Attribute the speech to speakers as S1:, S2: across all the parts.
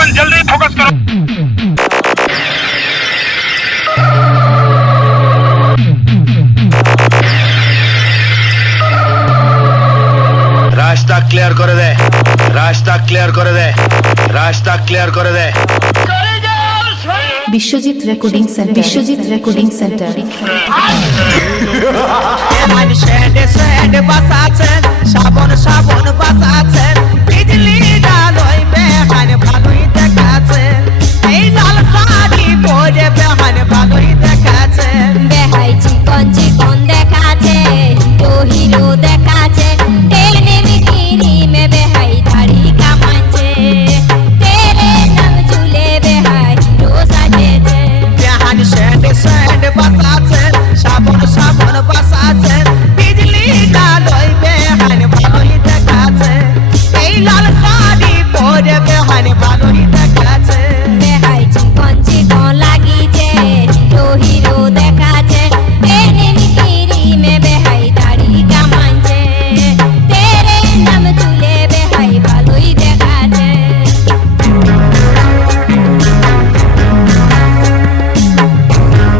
S1: chairman जल्दी focus करो
S2: রাস্তা ক্লিয়ার করে দে রাস্তা ক্লিয়ার করে দে রাস্তা ক্লিয়ার করে দে
S3: Biswajit recording centre Biswajit recording centre
S4: সাবন সাবন বাসা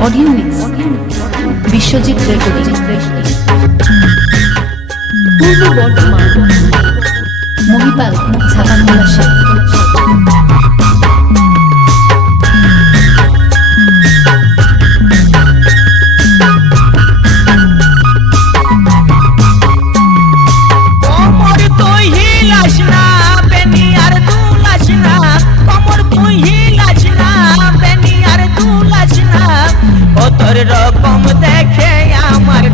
S3: অডিও মিক্স বিশ্বজিৎ রেকর্ডিং পূর্ব
S5: বর্তমান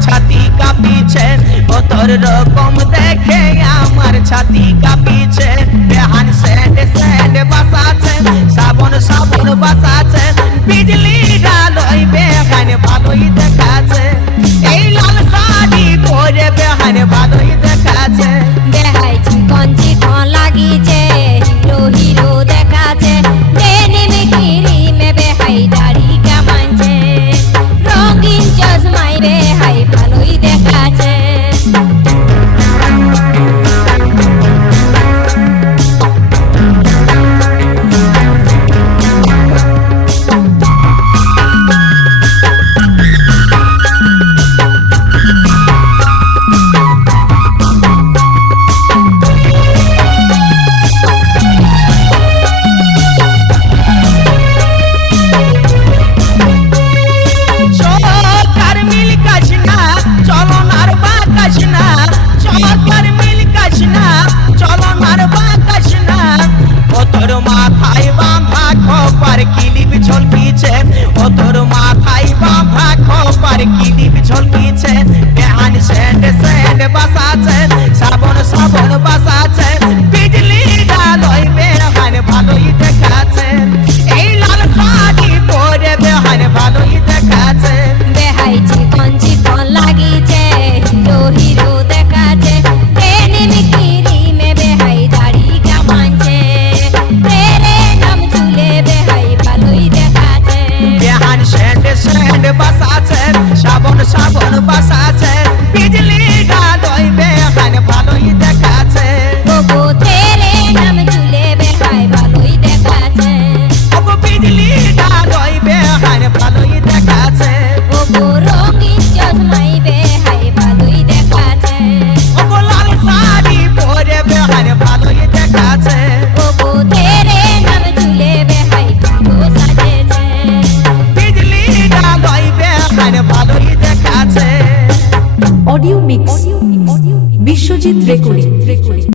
S5: ছাতি কাঁপিছে অতর রকম দেখে আমার ছাতি কাঁপিছে বেহান স্যান্ড স্যান্ড বাসাছে সাবন সাবন বাসাছে বিজলি ডালই বেহান ভালোই দেখাছে এই লাল শাড়ি পরে বেহান ভালোই
S3: eating চিত্রে করি